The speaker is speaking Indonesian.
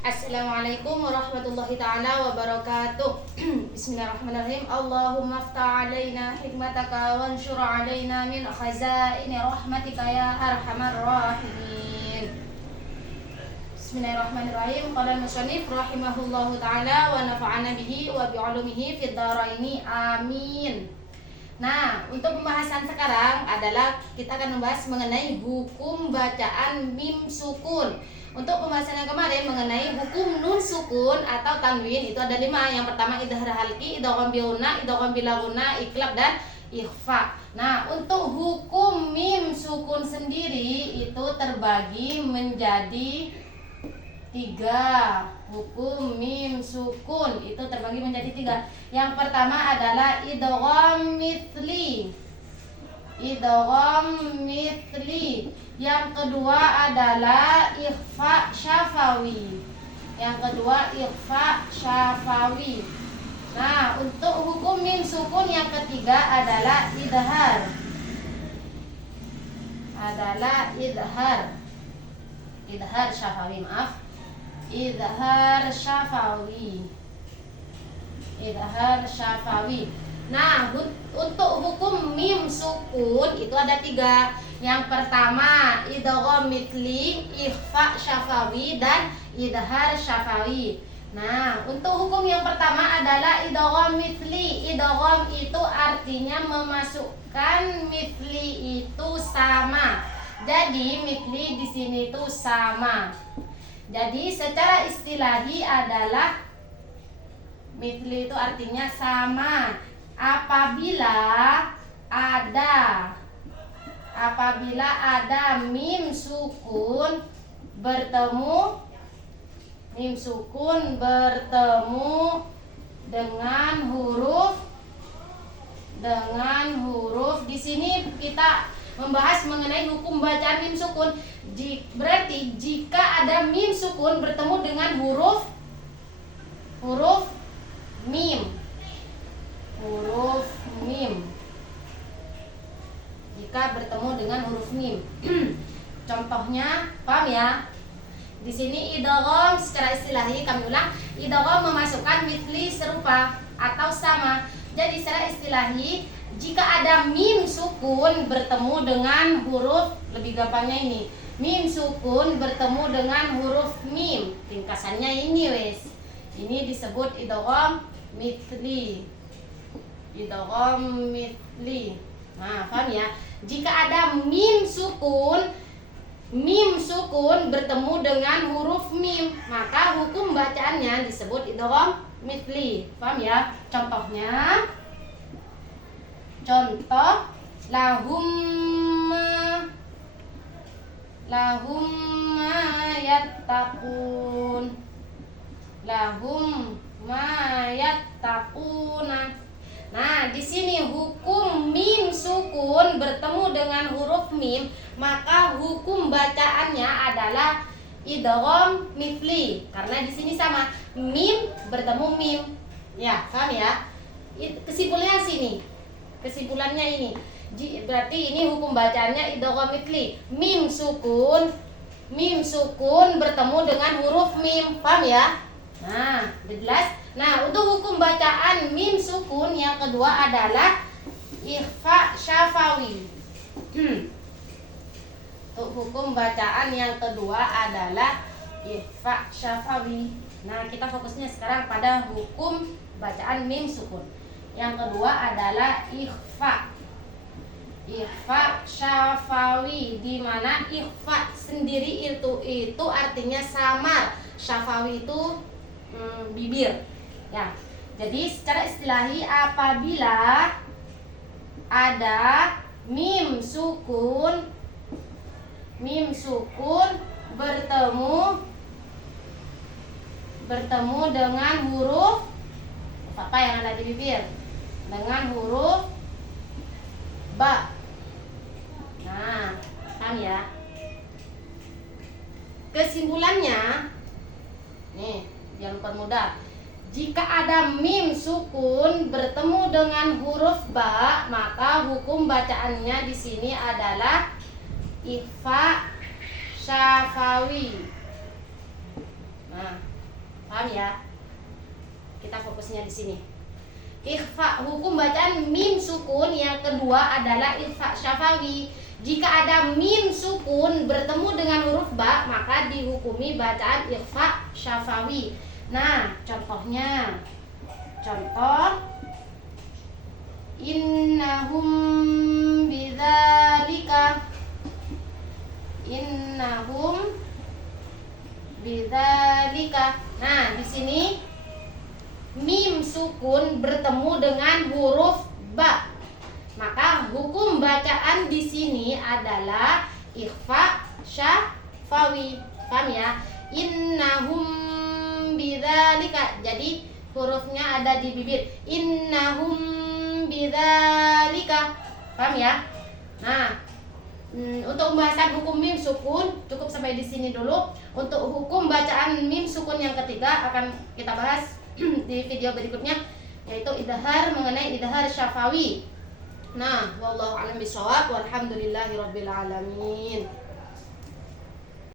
Assalamualaikum warahmatullahi ta'ala wabarakatuh. Bismillahirrahmanirrahim. Allahumma aftah alaina hikmataka wanshur alaina min khazaini rahmatika ya arhamar rahimin. Bismillahirrahmanirrahim. Qala al-musannif rahimahullahu ta'ala wa nafa'ana bihi wa bi'ulumihi fid dharaini amin. Nah, untuk pembahasan sekarang adalah kita akan membahas mengenai hukum bacaan mim sukun. Untuk pembahasan yang kemarin mengenai hukum nun sukun atau tanwin itu ada 5. Yang pertama idhar halqi, idgham bilghunna, idgham bilaghunna, iklab dan ikhfa. Nah, untuk hukum mim sukun sendiri itu terbagi menjadi 3. Hukum mim sukun itu terbagi menjadi 3. Yang pertama adalah idgham mithli. Idgham mithli. Yang kedua adalah ikhfa syafawi. Yang kedua ikhfa syafawi. Nah, untuk hukum mim sukun yang ketiga adalah idhar. Idhar syafawi, maaf. Idhar syafawi. Nah, untuk hukum mim sukun itu ada 3. Yang pertama idgham mithli, ikhfa syafawi dan idhar syafawi. Nah, untuk hukum yang pertama adalah idgham mithli. Idgham itu artinya memasukkan mithli itu sama. Jadi mithli di sini itu sama. Jadi secara istilahi adalah mithli itu artinya sama apabila ada mim sukun bertemu dengan huruf di sini kita membahas mengenai hukum bacaan mim sukun. Berarti jika ada mim sukun bertemu dengan huruf mim. Jika bertemu dengan huruf mim. Contohnya, paham ya? Di sini idgham secara istilahi kami ulang, idgham memasukkan mithli serupa atau sama. Jadi secara istilahi jika ada mim sukun bertemu dengan huruf, lebih gampangnya ini, mim sukun bertemu dengan huruf mim. Ringkasannya ini wes. Ini disebut idgham mithli. Nah, paham ya? Jika ada mim sukun bertemu dengan huruf mim, maka hukum bacaannya disebut idgham mithli. Paham ya? Contohnya, lahum ma yattaquna. Nah, di sini hukum mim sukun bertemu dengan huruf mim, maka hukum bacaannya adalah idgham mithli. Karena di sini sama, mim bertemu mim. Ya, paham ya? Kesimpulannya ini. Berarti ini hukum bacaannya idgham mithli. Mim sukun bertemu dengan huruf mim. Paham ya? Nah, jelas. Nah, untuk hukum bacaan mim sukun yang kedua adalah ikhfa syafawi. Untuk hukum bacaan yang kedua adalah ikhfa syafawi. Nah, kita fokusnya sekarang pada hukum bacaan mim sukun. Yang kedua adalah ikhfa syafawi, di mana ikhfa sendiri itu artinya samar. Syafawi itu bibir. Ya. Jadi secara istilahi apabila ada mim sukun bertemu dengan huruf apa yang ada di bibir? Dengan huruf ba. Nah, paham ya? Kesimpulannya nih, biar permudah. Jika ada mim sukun bertemu dengan huruf ba, maka hukum bacaannya di sini adalah ikhfa syafawi. Nah, Paham ya? Kita fokusnya di sini. Ikhfa, hukum bacaan mim sukun yang kedua adalah ikhfa syafawi. Jika ada mim sukun bertemu dengan huruf ba, maka dihukumi bacaan ikhfa syafawi. Nah, contohnya. Contoh innahum bidzalika. Innahum bidzalika. Nah, di sini mim sukun bertemu dengan huruf ba. Maka hukum bacaan di sini adalah ikhfa syafawi. Paham ya? Innahum bidzalika. Jadi hurufnya ada di bibir. Innahum bidzalika. Paham ya? Nah, untuk pembahasan hukum mim sukun cukup sampai di sini dulu. Untuk hukum bacaan mim sukun yang ketiga akan kita bahas di video berikutnya, yaitu idhar, mengenai idhar syafawi. Nah, wallahu a'lam bishawab, walhamdulillahirabbil alamin.